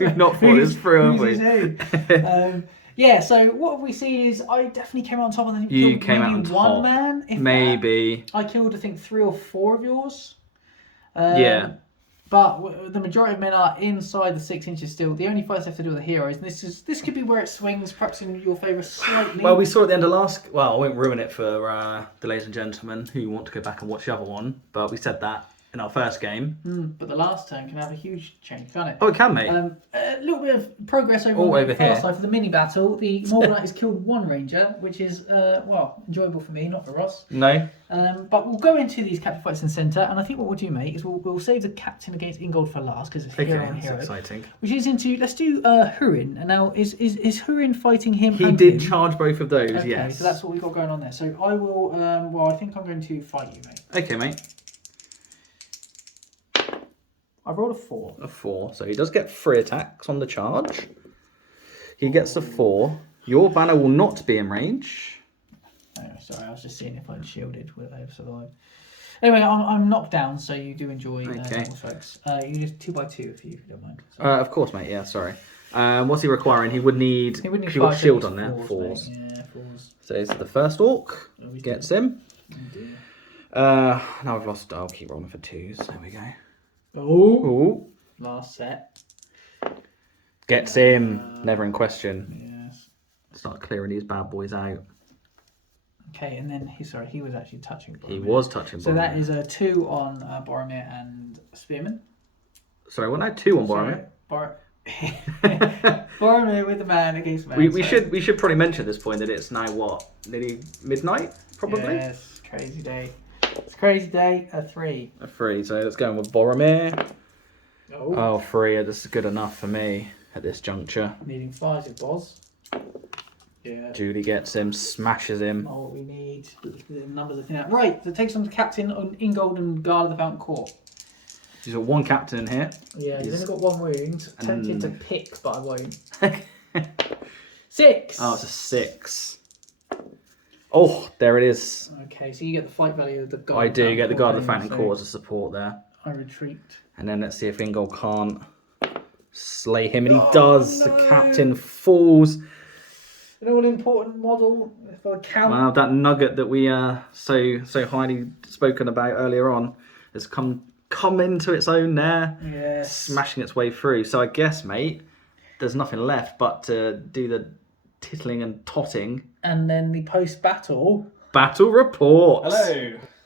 We've not thought this through, have we? Yeah, so what we see is I definitely came out on top. I think You killed came out maybe on one top. man. If Maybe. that. I killed, I think, 3 or 4 of yours. Yeah. But the majority of men are inside the 6 inches still. The only fights I have to do with the heroes, and this could be where it swings, perhaps in your favour slightly. Well, we saw at the end of last... Well, I won't ruin it for the ladies and gentlemen who want to go back and watch the other one, but we said that in our first game. But the last turn can have a huge change, can't it? Oh, it can, mate. A little bit of progress over Oh, on over the far here. side for the mini battle. The Morgonite has killed one ranger, which is enjoyable for me, not for Ross. No. But we'll go into these captain fights in the centre, and I think what we'll do, mate, is we'll save the captain against Ingold for last because it's hero on that's hero. exciting. Which is into let's do Hurin. And now is Hurin fighting him? He and did him? charge both of those. Okay, yes. so that's what we've got going on there. So I will. I think I'm going to fight you, mate. Okay, mate. I've rolled a 4. A 4. So he does get 3 attacks on the charge. He gets a 4. Your banner will not be in range. Oh, sorry, I was just seeing if I'd shielded, would I have survived? Anyway, I'm knocked down, so you do enjoy normal folks. You just 2x2 if you don't mind. Of course, mate. Yeah, sorry. What's he requiring? He would need. He wouldn't need got shield on there. 4s. 4s. Yeah, 4s. So it's the first orc. Gets him. Now I've lost. I'll keep rolling for 2s. There we go. Oh. Last set. Gets him. Never in question. Yes. Start clearing these bad boys out. Okay, and then he was actually touching Boromir. He was touching Boromir. So that is a 2 on Boromir and Spearman. Sorry, when I had 2 on Boromir. Boromir with the man against man. We should probably mention at this point that it's now what? Nearly midnight, probably? Yes, crazy day. It's a crazy day. A 3. A 3, so let's go in with Boromir. Oh, 3, this is good enough for me at this juncture. needing 5 with Boz. Yeah. Julie gets him, smashes him. Oh, what we need. The numbers are thin out. Right, so it takes on the captain on Ingold and Guard of the Fountain Court. He's got 1 captain in here. Yeah, he's only got 1 wound. Tempted to pick, but I won't. 6! Oh, it's a 6. Oh, there it is. Okay, so you get the fight value of the Guard. I do get the Guard of the Fountain Fountain Court as a support there. I retreat. And then let's see if Ingold can't slay him. And he does. No. The captain falls. An all-important model, if I count. Wow, that nugget that we so highly spoken about earlier on has come into its own there. Yes. Smashing its way through. So I guess, mate, there's nothing left but to do the tittling and totting. And then the post-battle. Battle report.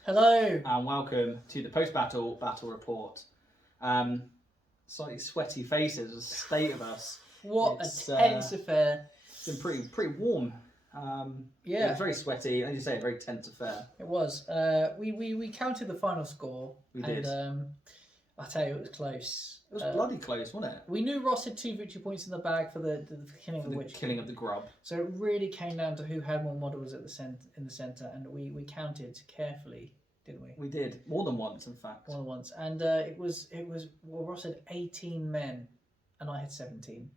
Hello. And welcome to the post-battle battle report. Slightly sweaty faces, the state of us. What It's, a tense affair. It's been pretty warm. Yeah. It was very sweaty, as you say, a very tense affair. It was. We counted the final score. We did. I tell you, it was close. It was bloody close, wasn't it? We knew Ross had 2 victory points in the bag for the killing of the witch. Killing of the grub. So it really came down to who had more models at in the centre, and we counted carefully, didn't we? We did more than once, in fact. More than once, and it was well, Ross had 18 men, and I had 17.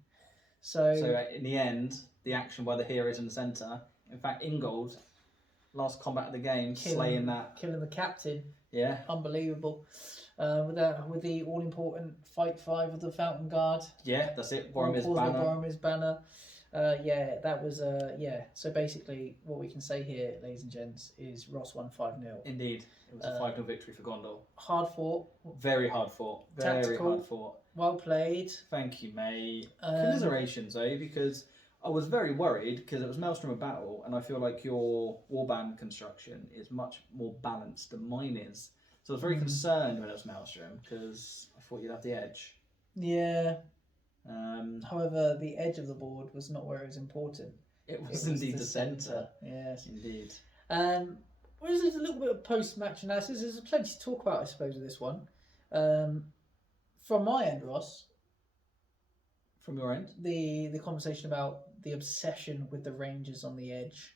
So in the end, the action by the heroes in the centre. In fact, Ingold, last combat of the game, killing the captain. Yeah, unbelievable. With the all important fight 5 of the Fountain Guard. Yeah, that's it. Boromir's banner. That was So basically, what we can say here, ladies and gents, is Ross won 5-0. Indeed, it was a 5-0 victory for Gondor. Hard fought. Very hard fought. Very hard fought. Well played. Thank you, mate. Commiserations, because I was very worried because it was Maelstrom of Battle, and I feel like your warband construction is much more balanced than mine is. So I was very concerned when it was Maelstrom because I thought you'd have the edge. Yeah. However, the edge of the board was not where it was important. It was indeed the centre. Yes. Indeed. Well, there's a little bit of post-match analysis. There's plenty to talk about, I suppose, with this one. From my end, Ross. From your end? The conversation about the obsession with the Rangers on the edge.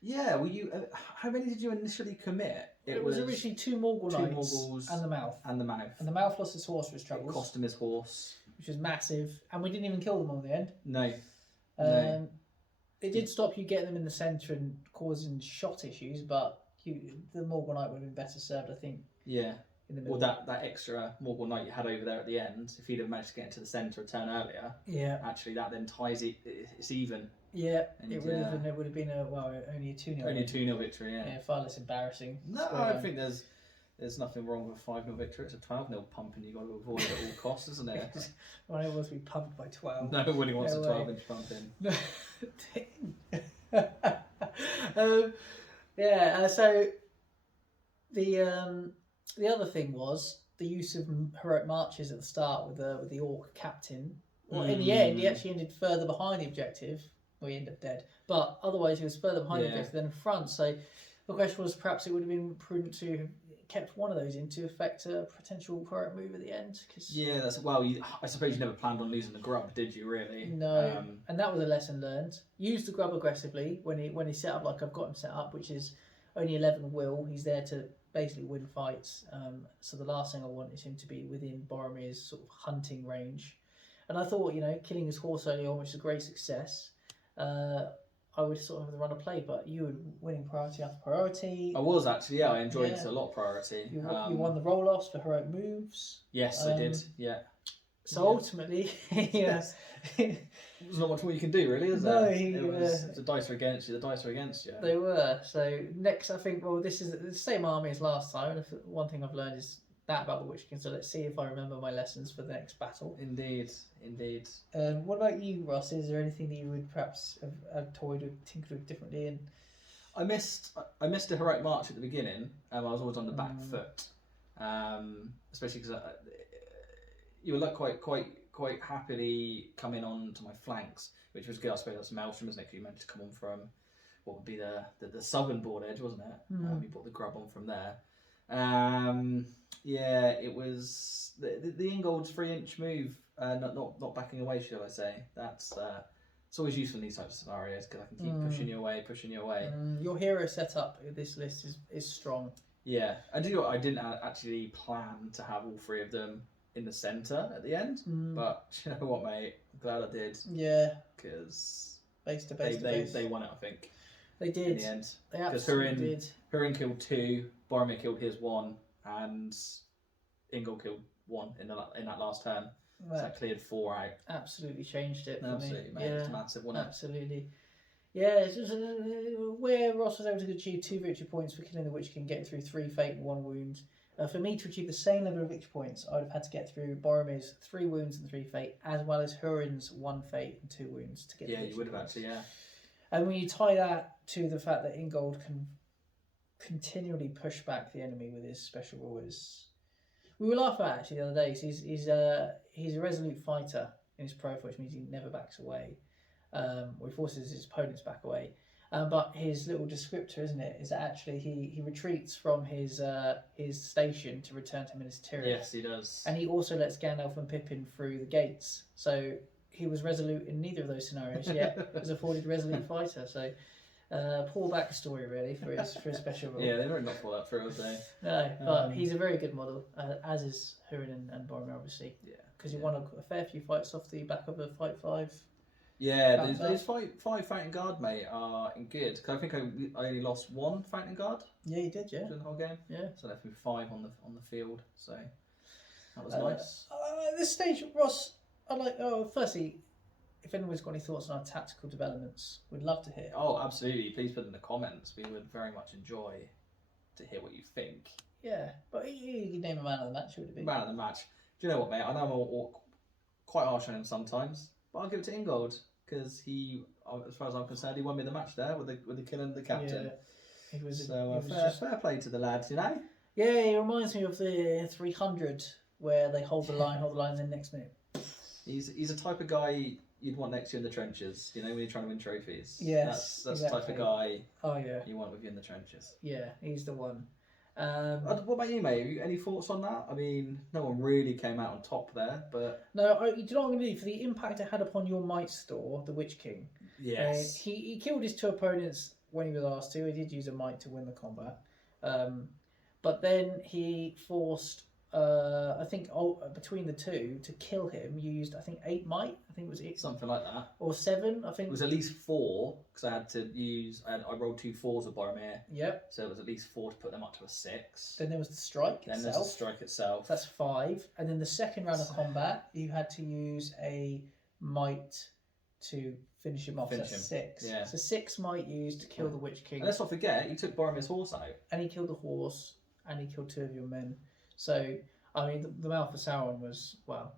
Yeah, were you? How many did you initially commit? It was originally 2 Morgul Knights and the Mouth. And the Mouth. And the Mouth lost his horse for his troubles. It cost him his horse. Which was massive. And we didn't even kill them all in the end. No. It did stop you getting them in the centre and causing shot issues, but the Morgul Knight would have been better served, I think. Yeah. In the middle. Well, that extra Morgul Knight you had over there at the end, if he'd have managed to get into the centre a turn earlier, actually that then ties it. It's even. Yeah, it would have been only a 2-0. Only a 2-0 victory. Yeah. Yeah, far less embarrassing. No, I think there's nothing wrong with a 5-0 victory. It's a 12-0 pump, and you got to avoid at all costs, isn't it? Well, it was to be pumped by 12. Nobody wants a 12-inch pump in. So the other thing was the use of heroic marches at the start with the orc captain. Well, in the end, he actually ended further behind the objective. Well, he ended up dead, but otherwise he was further behind the objective than in front. So the question was, perhaps it would have been prudent to have kept one of those in to affect a potential heroic move at the end. Cause I suppose you never planned on losing the grub, did you? Really? No, and that was a lesson learned. Use the grub aggressively when he set up like I've got him set up, which is only 11 will. He's there to basically win fights. So the last thing I want is him to be within Boromir's sort of hunting range. And I thought, killing his horse early on, which is a great success. I would sort of have the run of play, but you were winning priority after priority. I was actually, yeah. I enjoyed it a lot. Priority. You won the roll-offs for heroic moves. Yes, I did. Yeah. So ultimately, there's not much more you can do, really, is there? The dice are against you. The dice are against you. They were. So next, I think, this is the same army as last time. And one thing I've learned is that about the Witch King. So let's see if I remember my lessons for the next battle. Indeed. What about you, Ross? Is there anything that you would perhaps have toyed or tinkered with differently? And I missed a heroic march at the beginning. I was always on the back foot, especially because you were quite happily coming on to my flanks, which was good. I suppose that's Maelstrom, isn't it? 'Cause you meant to come on from what would be the southern board edge, wasn't it? You brought the grub on from there. It was the Ingold's 3-inch move, not backing away, shall I say? That's it's always useful in these types of scenarios because I can keep pushing you away. Your hero setup in this list is strong. Yeah, I didn't actually plan to have all three of them in the centre at the end, but you know what, mate? I'm glad I did. Yeah, because base to base they won it, I think. They did in the end. They absolutely did. Hurin killed 2, Boromir killed his 1, and Ingold killed 1 in that last turn. So that cleared 4 out. Absolutely changed it for absolutely, me. Mate. It's massive, wasn't it? Absolutely. Yeah, it's just, where Ross was able to achieve 2 victory points for killing the Witch King, getting through 3 fate and 1 wound. For me to achieve the same level of victory points, I would have had to get through Boromir's 3 wounds and 3 fate, as well as Hurin's 1 fate and 2 wounds to get. Yeah, you would have actually, yeah. And when you tie that to the fact that Ingold can continually push back the enemy with his special rules, we were laughing at actually the other day. So he's a resolute fighter in his profile, which means he never backs away, or he forces his opponents back away. But his little descriptor, isn't it, is that actually he retreats from his station to return to Minas Tirith. Yes, he does. And he also lets Gandalf and Pippin through the gates. So he was resolute in neither of those scenarios, yet was afforded resolute fighter. So poor backstory really for his special role. Yeah, they don't not pull that through, would they? No, but he's a very good model, as is Hurin and Boromir, obviously. Yeah. Because he won a fair few fights off the back of a Fight 5. Yeah, those 5 Fountain Guard, mate, are in good. Because I think I only lost 1 Fountain Guard. Yeah, you did, yeah. During the whole game. Yeah. So left me 5 on the field. So that was nice. At this stage, Ross, I'd like. Firstly, if anyone's got any thoughts on our tactical developments, we'd love to hear. Oh, absolutely! Please put in the comments. We would very much enjoy to hear what you think. Yeah, but you can name a man of the match. Who would it be? Man of the match. Do you know what, mate? I know I'm quite harsh on him sometimes, but I'll give it to Ingold because he, as far as I'm concerned, he won me the match there with the killing of the captain. Yeah, he was. Fair play to the lads, you know. Yeah, he reminds me of the 300 where they hold the line, and then next minute. He's a type of guy you'd want next to you in the trenches, you know, when you're trying to win trophies. Yes, that's exactly. The type of guy. Oh yeah. You want with you in the trenches. Yeah, he's the one. What about you, mate? Have you any thoughts on that? I mean, no one really came out on top there, but no. Do you know what I'm going to do for the impact it had upon your might store, the Witch King? Yes. He killed his 2 opponents when he was asked to. He did use a might to win the combat, but then he forced. I think between the 2 to kill him, you used 8 might. I think it was it. Something like that. Or 7, I think. It was at least 4 because I had to use. I rolled 2 4s with Boromir. Yep. So it was at least 4 to put them up to a 6. Then there was the strike Then itself. there's the strike itself. That's 5, and then the second round of combat, you had to use a might to finish him off. That's 6. Yeah. So 6 might used to kill the Witch King. And let's not forget, he took Boromir's horse out. And he killed the horse, and he killed 2 of your men. So, I mean, the mouth of Sauron was, well,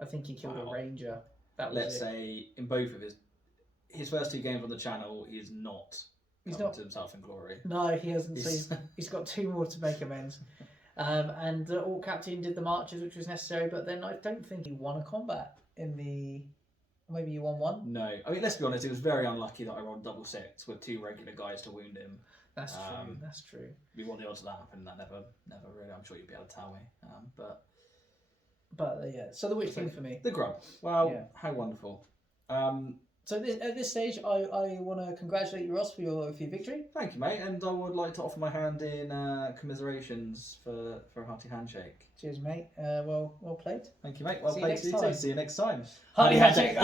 I think he killed a ranger. Let's say in both of his first 2 games on the channel, he's not to himself in glory. No, he hasn't. So he's got 2 more to make amends. And Orc Captain did the marches, which was necessary, but then I don't think he won a combat in the... Maybe you won one? No. I mean, let's be honest, it was very unlucky that I rolled double six with 2 regular guys to wound him. That's true, that's true. What the odds of that happened? That never really, I'm sure you'd be able to tell me. But yeah, so the Witch King for me. The Grub. Well, how wonderful. So at this stage, I want to congratulate you, Ross, for your victory. Thank you, mate, and I would like to offer my hand in commiserations for a hearty handshake. Cheers, mate. Well played. Thank you, mate. Well See you played next to you time. too. See you next time. Hearty handshake.